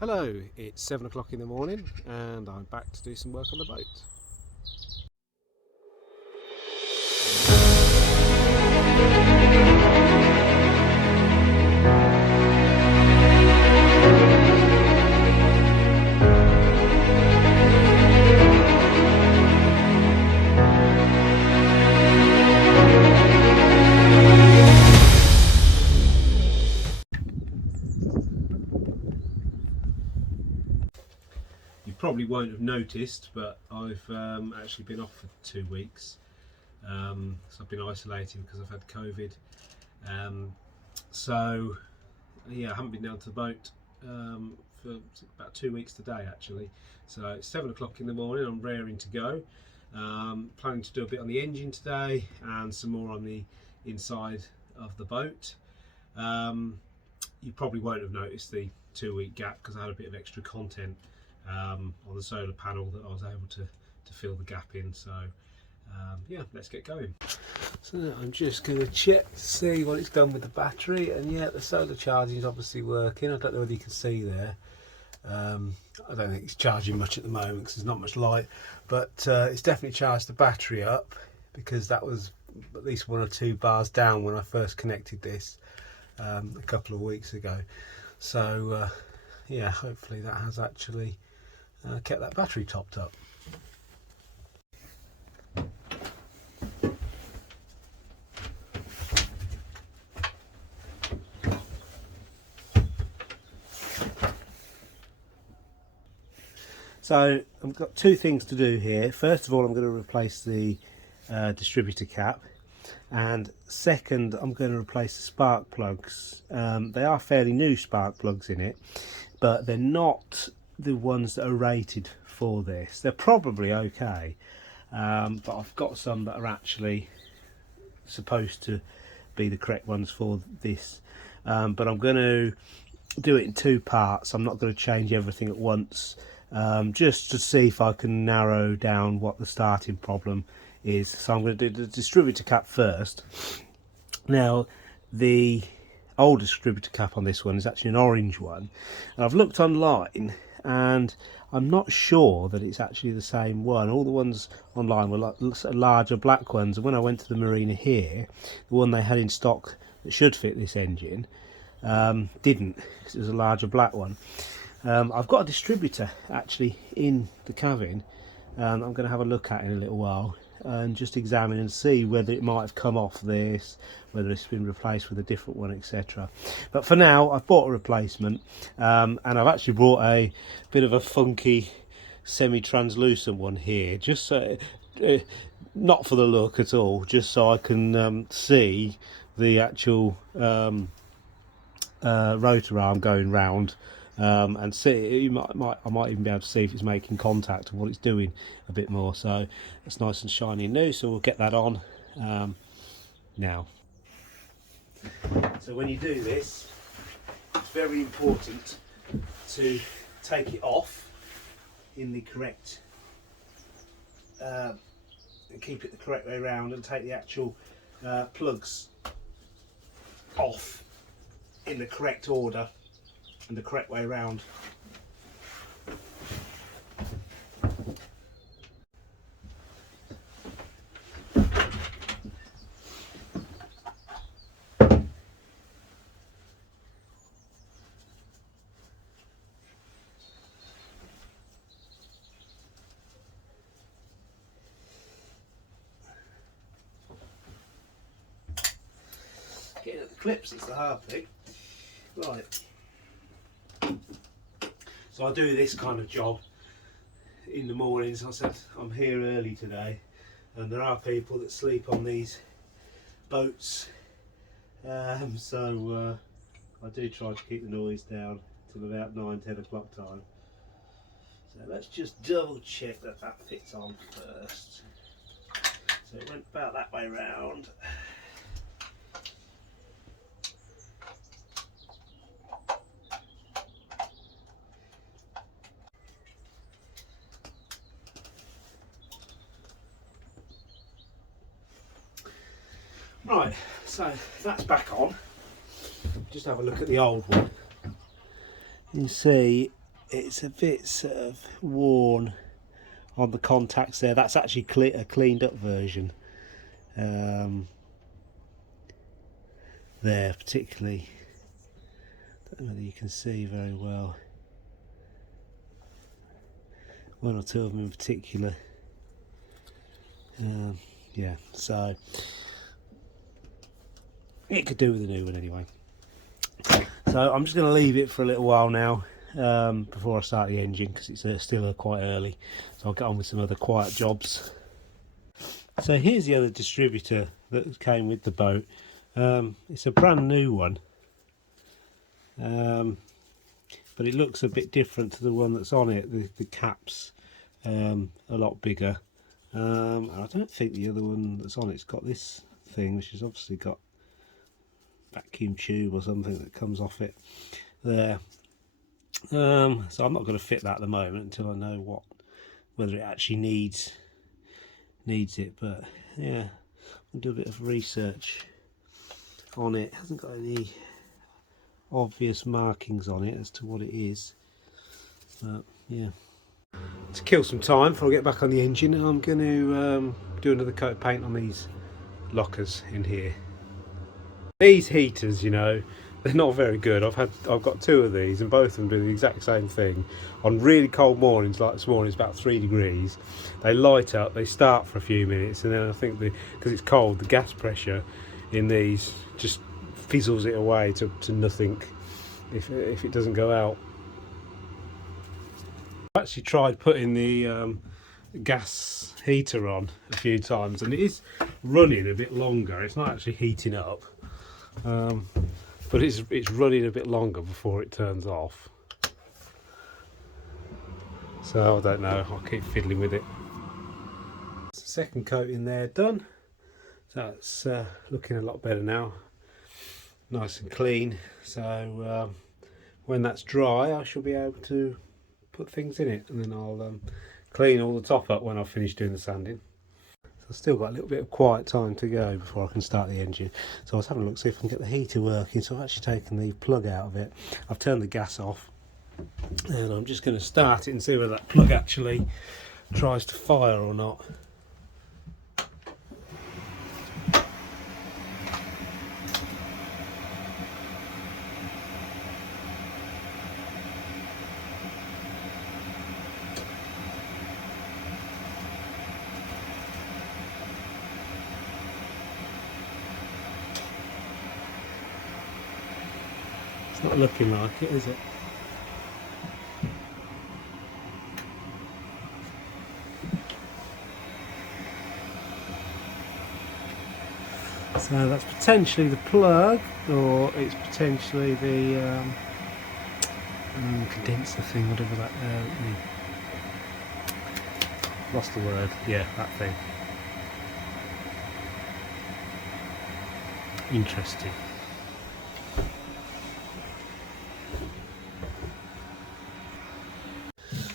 Hello, it's 7 o'clock in the morning and I'm back to do some work on the boat. You probably won't have noticed, but I've actually been off for 2 weeks. So I've been isolating because I've had COVID. So yeah, I haven't been down to the boat for about 2 weeks today actually. So it's 7 o'clock in the morning, I'm raring to go. Planning to do a bit on the engine today and some more on the inside of the boat. You probably won't have noticed the 2 week gap because I had a bit of extra content on the solar panel that I was able to fill the gap in. So yeah, let's get going. So I'm just going to check to see what it's done with the battery, and yeah, the solar charging is obviously working. I don't know whether you can see there. I don't think it's charging much at the moment because there's not much light, but it's definitely charged the battery up because that was at least 1 or 2 bars down when I first connected this a couple of weeks ago. So yeah, hopefully that has actually kept that battery topped up. So I've got 2 things to do here. First of all, I'm going to replace the distributor cap, and second, I'm going to replace the spark plugs. They are fairly new spark plugs in it, but they're not the ones that are rated for this. They're probably okay, but I've got some that are actually supposed to be the correct ones for this. But I'm going to do it in 2 parts. I'm not going to change everything at once. Just to see if I can narrow down what the starting problem is. So I'm going to do the distributor cap first. Now, the old distributor cap on this one is actually an orange one, and I've looked online and I'm not sure that it's actually the same one. All the ones online were like larger black ones, and when I went to the marina here, the one they had in stock that should fit this engine didn't, because it was a larger black one. I've got a distributor actually in the cabin, I'm going to have a look at in a little while and just examine and see whether it might have come off this, whether it's been replaced with a different one, etc. But for now, I've bought a replacement, and I've actually brought a bit of a funky semi-translucent one here, just so, not for the look at all, just so I can see the actual rotor arm going round. And see, I might even be able to see if it's making contact and what it's doing a bit more. So it's nice and shiny and new, so we'll get that on now. So when you do this, it's very important to take it off in the correct and keep it the correct way around, and take the actual plugs off in the correct order and the correct way around. Getting at the clips is the hard thing. Right. So I do this kind of job in the mornings. I said I'm here early today, and there are people that sleep on these boats, so I do try to keep the noise down till about 9-10 o'clock time. So let's just double check that that fits on first. So it went about that way round. Right, so that's back on. Just have a look at the old one. You can see it's a bit sort of worn on the contacts there. That's actually a cleaned up version. There particularly, don't know whether you can see very well, one or two of them in particular. Yeah, so it could do with a new one anyway. So I'm just going to leave it for a little while now before I start the engine, because it's still quite early, so I'll get on with some other quiet jobs. So here's the other distributor that came with the boat. It's a brand new one, but it looks a bit different to the one that's on it. The cap's a lot bigger. And I don't think the other one that's on it's got this thing, which has obviously got vacuum tube or something that comes off it there. So I'm not going to fit that at the moment until I know whether it actually needs it. But yeah, I'll do a bit of research on it. It hasn't got any obvious markings on it as to what it is, but yeah. To kill some time before I get back on the engine, I'm going to do another coat of paint on these lockers in here. These heaters, you know, they're not very good. I've got two of these, and both of them do the exact same thing. On really cold mornings, like this morning, it's about 3 degrees. They light up, they start for a few minutes, and then I think because it's cold, the gas pressure in these just fizzles it away to nothing if it doesn't go out. I actually tried putting the gas heater on a few times, and it is running a bit longer. It's not actually heating up, but it's running a bit longer before it turns off. So I don't know, I'll keep fiddling with it. Second coat in there done, so it's looking a lot better now, nice and clean. So when that's dry, I shall be able to put things in it, and then I'll clean all the top up when I've finished doing the sanding. So I've still got a little bit of quiet time to go before I can start the engine. So I was having a look, see if I can get the heater working. So I've actually taken the plug out of it, I've turned the gas off, and I'm just going to start it and see whether that plug actually tries to fire or not. Not looking like it, is it? So that's potentially the plug, or it's potentially the condenser thing, whatever that. Lost the word. Yeah, that thing. Interesting.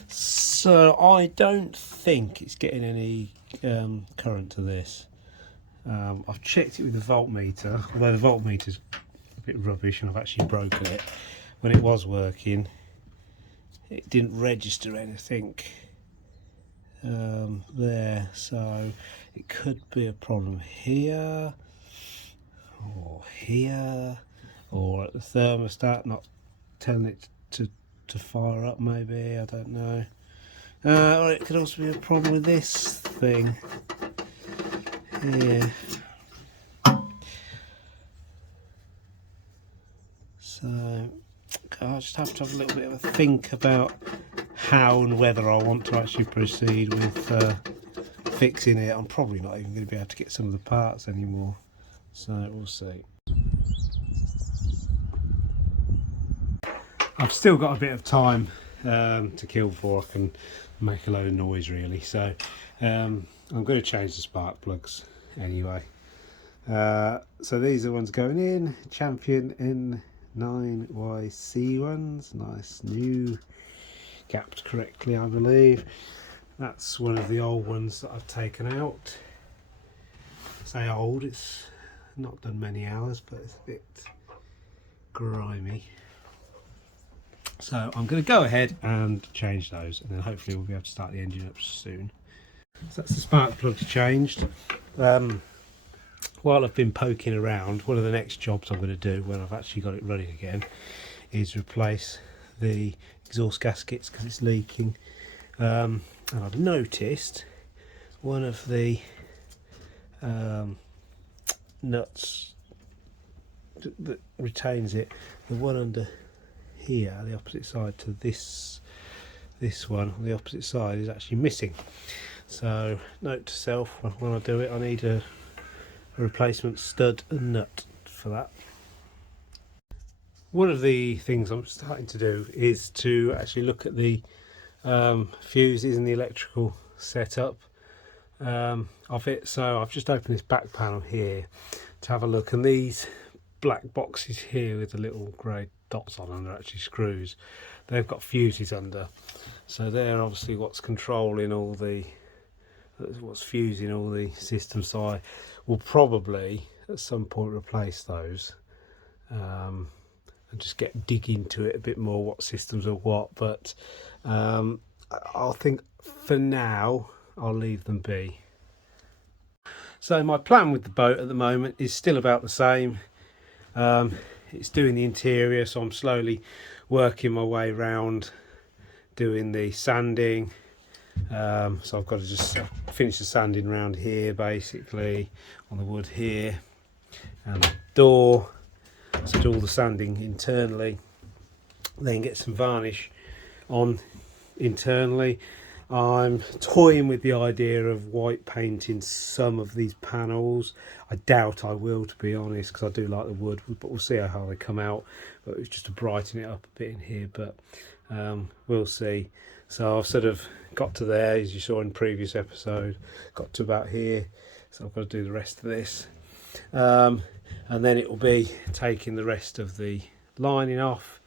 So I don't think it's getting any current to this. I've checked it with the voltmeter, although the voltmeter's a bit rubbish and I've actually broken it. When it was working, it didn't register anything there, so it could be a problem here, or here, or at the thermostat not telling it to fire up, maybe, I don't know. Or it could also be a problem with this thing here. So I'll just have to have a little bit of a think about how and whether I want to actually proceed with fixing it. I'm probably not even going to be able to get some of the parts anymore, so we'll see. I've still got a bit of time to kill before I can make a load of noise, really, so I'm going to change the spark plugs anyway. So these are ones going in, Champion N9YC ones, nice, new, gapped correctly, I believe. That's one of the old ones that I've taken out. I say old, it's not done many hours, but it's a bit grimy. So I'm going to go ahead and change those, and then hopefully we'll be able to start the engine up soon. So that's the spark plugs changed. While I've been poking around, one of the next jobs I'm going to do when I've actually got it running again is replace the exhaust gaskets because it's leaking. And I've noticed one of the nuts that retains it, the one under here, the opposite side to this one on the opposite side, is actually missing. So note to self, when I do it, I need a replacement stud and nut for that. One of the things I'm starting to do is to actually look at the fuses and the electrical setup of it. So I've just opened this back panel here to have a look, and these black boxes here with the little grey dots on them are actually screws. They've got fuses under, so they're obviously what's controlling all the, what's fusing all the systems. So I will probably at some point replace those and just dig into it a bit more, what systems are what. But I'll think for now I'll leave them be. So my plan with the boat at the moment is still about the same. It's doing the interior, so I'm slowly working my way around doing the sanding. So I've got to just finish the sanding around here, basically on the wood here, and the door. So do all the sanding internally, then get some varnish on internally. I'm toying with the idea of white painting some of these panels. I doubt I will, to be honest, because I do like the wood, but we'll see how they come out. But it's just to brighten it up a bit in here, but we'll see. So I've sort of got to there, as you saw in the previous episode, got to about here, so I've got to do the rest of this. And then it will be taking the rest of the lining off,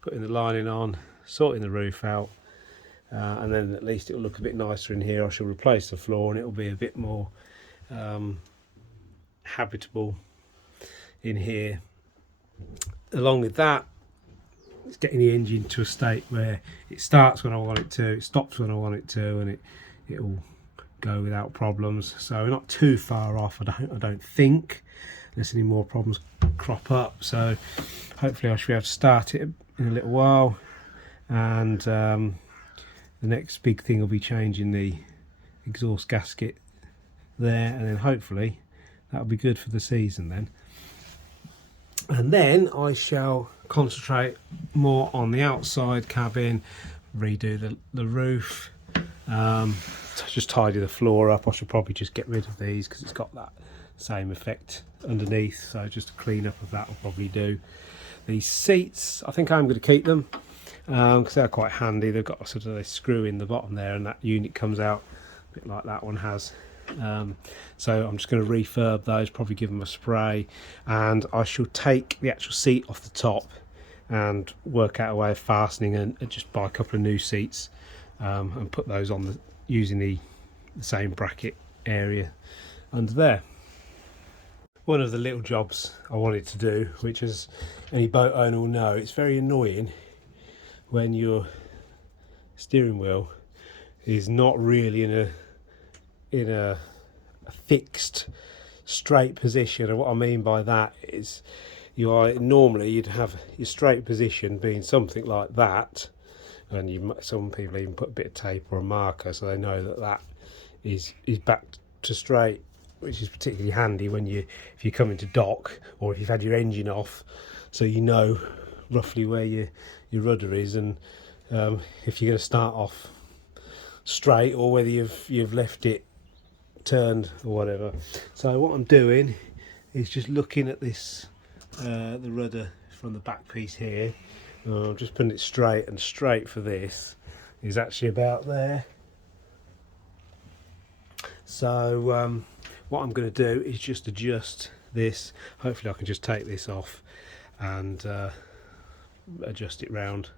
putting the lining on, sorting the roof out, and then at least it will look a bit nicer in here. I shall replace the floor and it will be a bit more habitable in here. Along with that, it's getting the engine to a state where it starts when I want it to, it stops when I want it to, and it'll go without problems. So we're not too far off, I don't think, unless any more problems crop up. So hopefully I should be able to start it in a little while, and the next big thing will be changing the exhaust gasket there, and then hopefully that'll be good for the season then. And then I shall concentrate more on the outside cabin, redo the roof, just tidy the floor up. I should probably just get rid of these because it's got that same effect underneath, so just a clean up of that will probably do. These seats, I think I'm going to keep them because they're quite handy. They've got a sort of a screw in the bottom there, and that unit comes out a bit like that one has. So I'm just going to refurb those, probably give them a spray, and I shall take the actual seat off the top and work out a way of fastening and just buy a couple of new seats and put those on using the same bracket area under there. One of the little jobs I wanted to do, which as any boat owner will know, it's very annoying when your steering wheel is not really in a fixed straight position. And what I mean by that is normally you'd have your straight position being something like that, and some people even put a bit of tape or a marker so they know that is back to straight, which is particularly handy if you're coming to dock or if you've had your engine off, so you know roughly where your rudder is, and if you're going to start off straight or whether you've left it turned or whatever. So what I'm doing is just looking at this the rudder from the back piece here. I'm just putting it straight, and straight for this is actually about there. So what I'm going to do is just adjust this. Hopefully I can just take this off and adjust it round.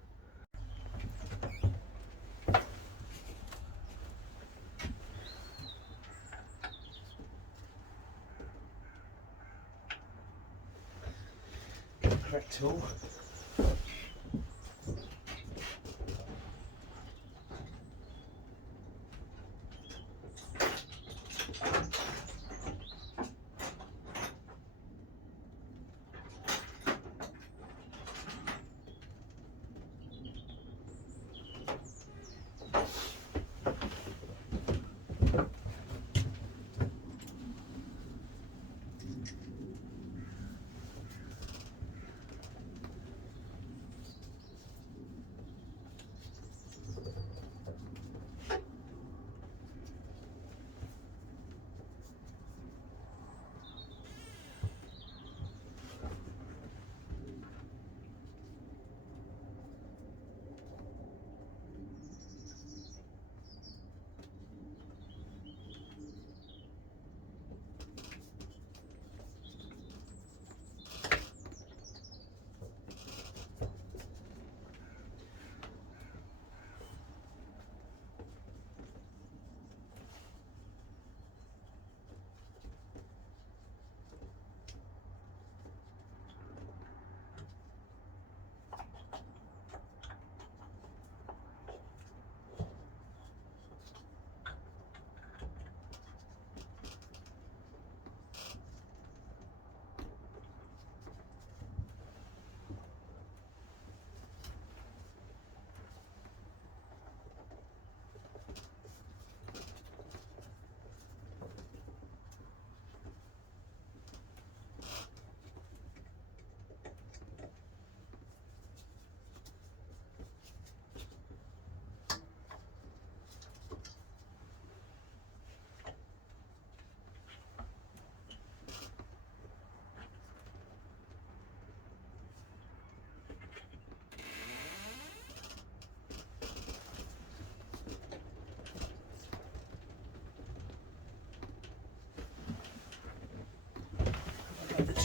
Correct tool.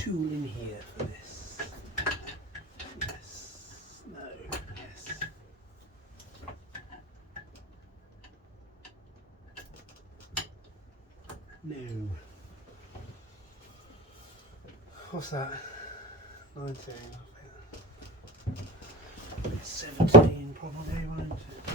tool in here for this. Yes. No. Yes. No. What's that? 19. It's 17 probably, won't it?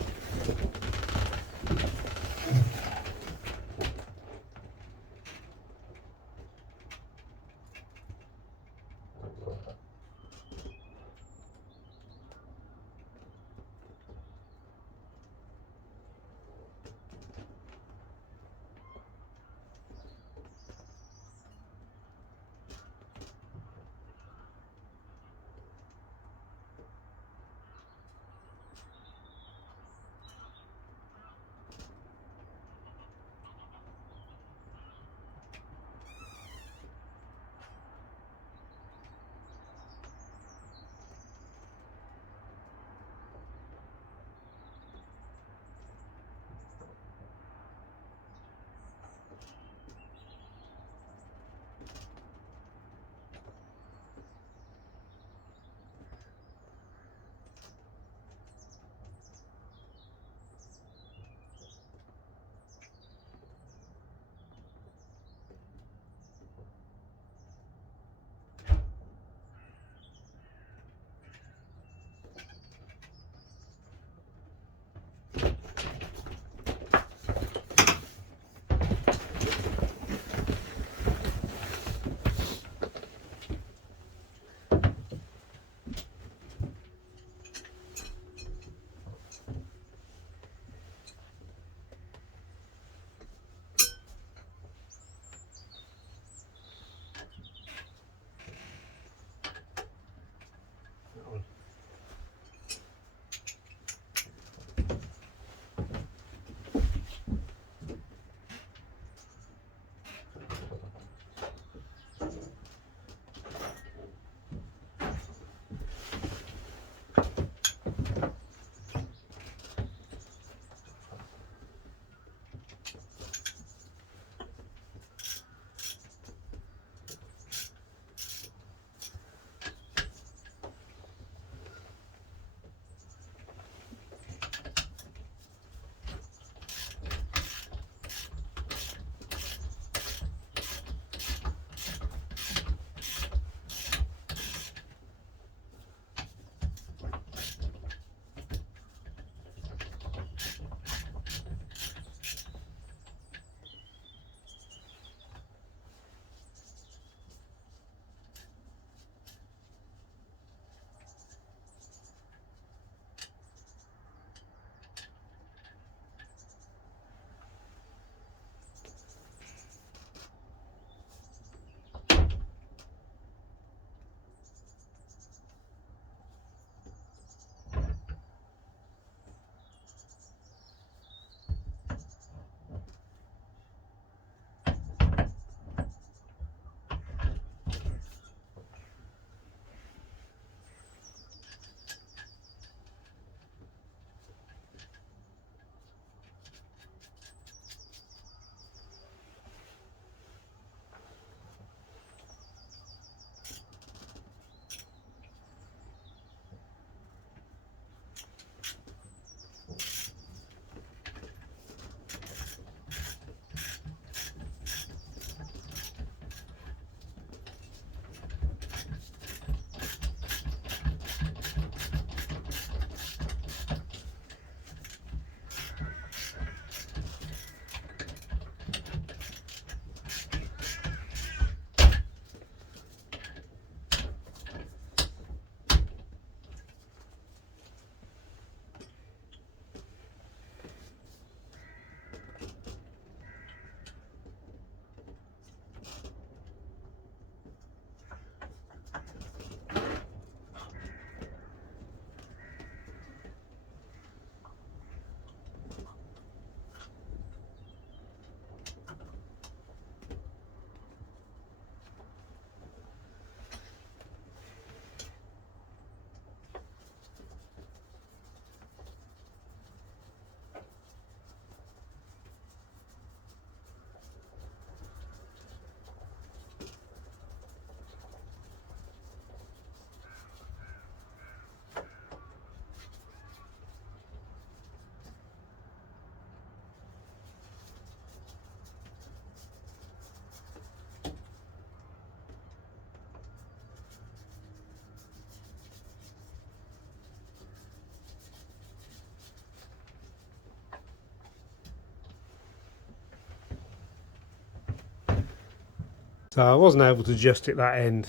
So I wasn't able to adjust it that end.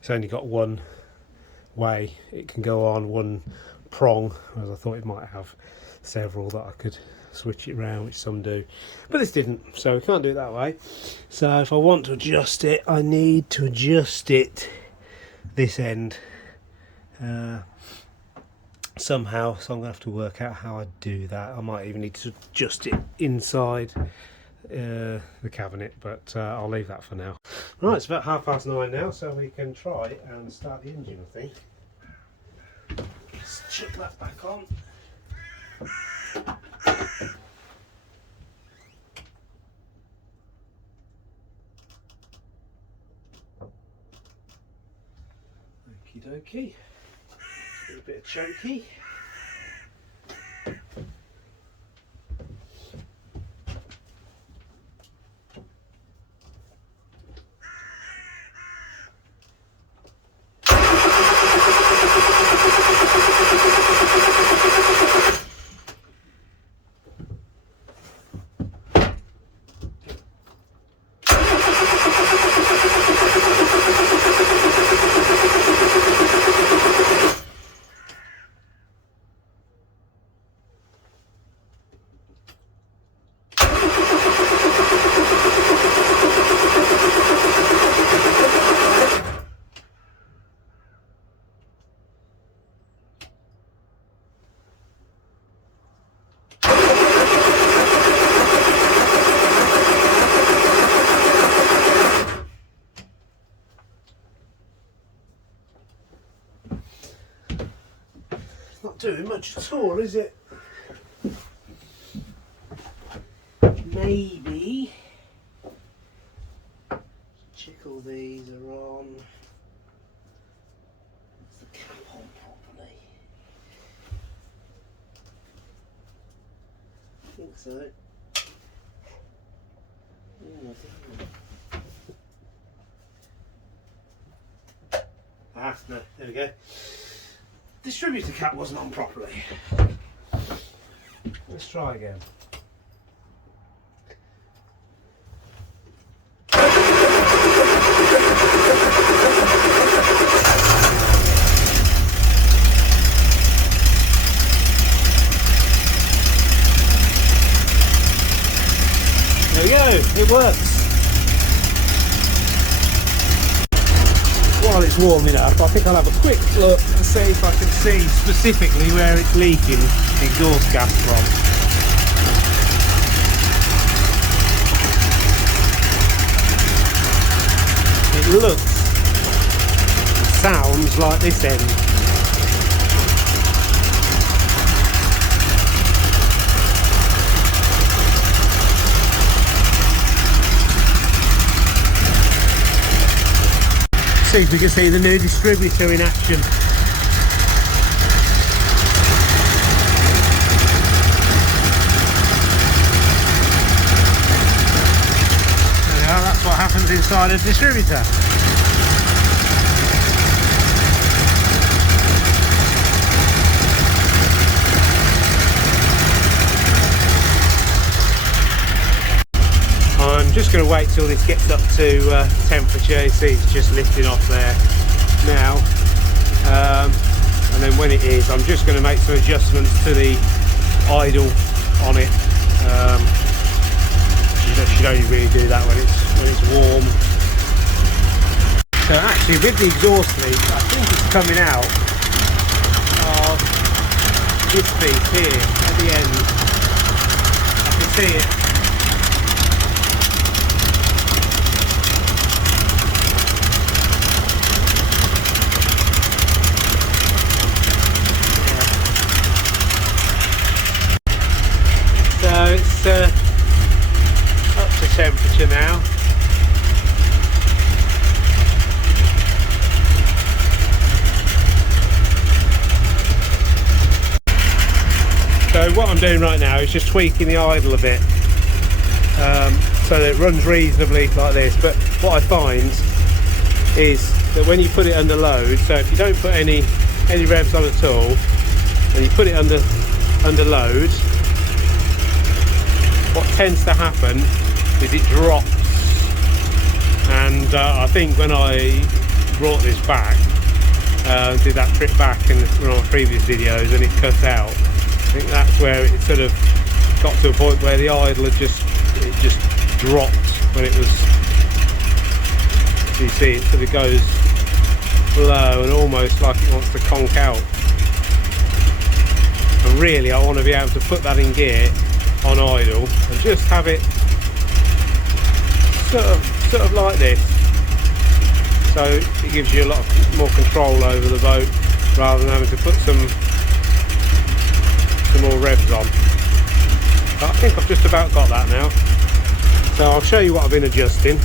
It's only got one way it can go on, one prong, whereas I thought it might have several that I could switch it around, which some do, but this didn't, so we can't do it that way. So if I want to adjust it, I need to adjust it this end somehow, so I'm going to have to work out how I do that. I might even need to adjust it inside the cabinet, but I'll leave that for now. Right, it's about 9:30 now, so we can try and start the engine, I think. Let's chuck that back on. Okie dokie. A bit of choky. Not doing much at all, is it? Maybe check all these are on. Is the cap on properly? I think so. Oh, no, there we go. Distributor cap wasn't on properly. Let's try again. There we go, it works. While it's warming up, I think I'll have a quick look and see if I can see specifically where it's leaking exhaust gas from. It looks, sounds like this end. See if we can see the new distributor in action. There we are, that's what happens inside a distributor. I'm just going to wait till this gets up to temperature. You see it's just lifting off there now, and then when it is, I'm just going to make some adjustments to the idle on it. You should only really do that when it's warm. So actually with the exhaust leak, I think it's coming out of this piece here at the end. I can see it. It's up to temperature now. So what I'm doing right now is just tweaking the idle a bit, so that it runs reasonably like this. But what I find is that when you put it under load, so if you don't put any revs on at all, and you put it under load, what tends to happen is it drops and I think when I brought this back, did that trip back in one of my previous videos, and it cut out. I think that's where it sort of got to a point where the idle had just dropped when it was, you see it sort of goes low and almost like it wants to conk out. And really I want to be able to put that in gear on idle and just have it sort of like this, so it gives you a lot more control over the boat rather than having to put some more revs on. But I think I've just about got that now, so I'll show you what I've been adjusting.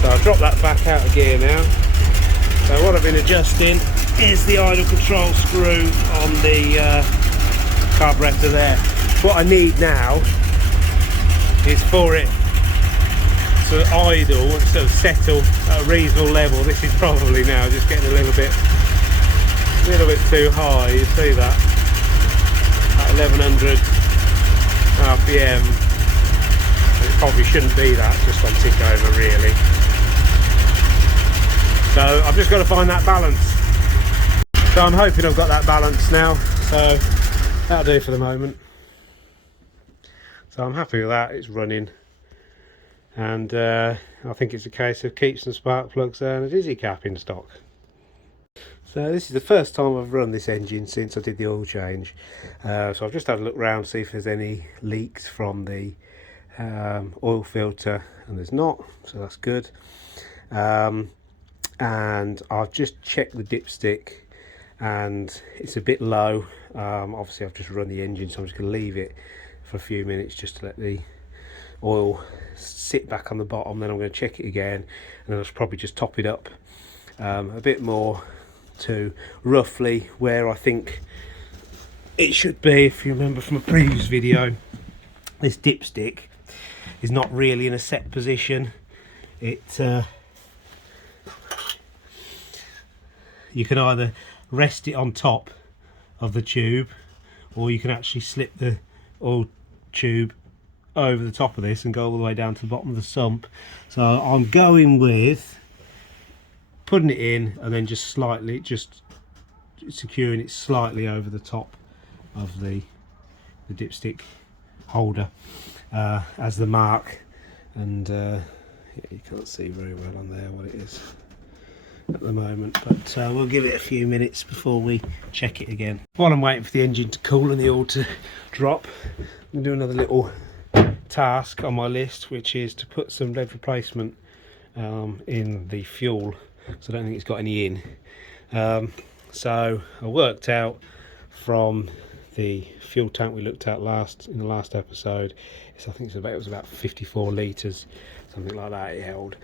So I'll drop that back out of gear now. So what I've been adjusting is the idle control screw on the carburettor there. What I need now is for it to idle and sort of settle at a reasonable level. This is probably now just getting a little bit too high. You see that at 1100 RPM. It probably shouldn't be that, just on tick over really. So I've just got to find that balance. So I'm hoping I've got that balance now, so that'll do for the moment. So I'm happy with that, it's running, and I think it's a case of keep some spark plugs and a dizzy cap in stock. So this is the first time I've run this engine since I did the oil change, so I've just had a look around to see if there's any leaks from the oil filter, and there's not, so that's good. And I've just checked the dipstick and it's a bit low. Obviously I've just run the engine, so I'm just going to leave it for a few minutes just to let the oil sit back on the bottom. Then I'm going to check it again, and then I'll probably just top it up a bit more to roughly where I think it should be. If you remember from a previous video, this dipstick is not really in a set position. You can either rest it on top of the tube, or you can actually slip the oil tube over the top of this and go all the way down to the bottom of the sump. So I'm going with putting it in and then just securing it slightly over the top of the dipstick holder as the mark. And yeah, you can't see very well on there what it is at the moment, but we'll give it a few minutes before we check it again. While I'm waiting for the engine to cool and the oil to drop, I'm going to do another little task on my list, which is to put some lead replacement in the fuel, so I don't think it's got any in. So I worked out from the fuel tank we looked at in the last episode, I think it was about 54 litres, something like that it held.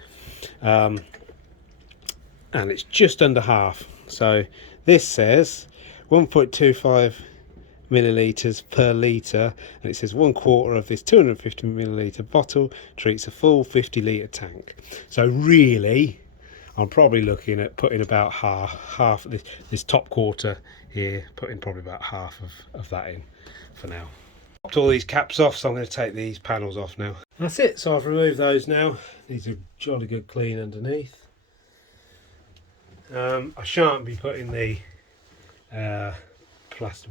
And it's just under half. So this says 1.25 millilitres per litre, and it says 1/4 of this 250 millilitre bottle treats a full 50 litre tank. So really I'm probably looking at putting about half of this top quarter here, putting probably about half of that in for now. Popped all these caps off, so I'm going to take these panels off now. That's it, so I've removed those now. These are jolly good clean underneath. I shan't be putting the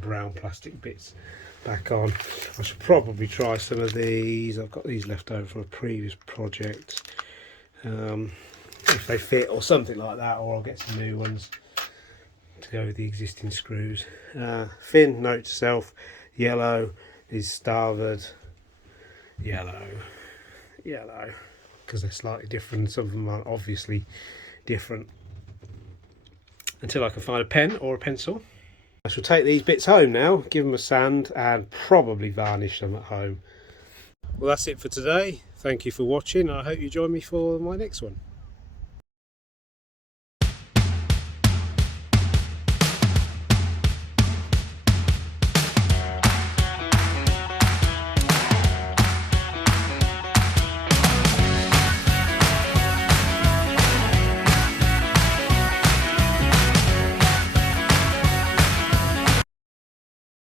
brown plastic bits back on. I should probably try some of these. I've got these left over from a previous project, if they fit or something like that, or I'll get some new ones to go with the existing screws. Fin, note to self, yellow is starboard, yellow, because they're slightly different. Some of them are obviously different. Until I can find a pen or a pencil. I shall take these bits home now, give them a sand and probably varnish them at home. Well, that's it for today. Thank you for watching. I hope you join me for my next one.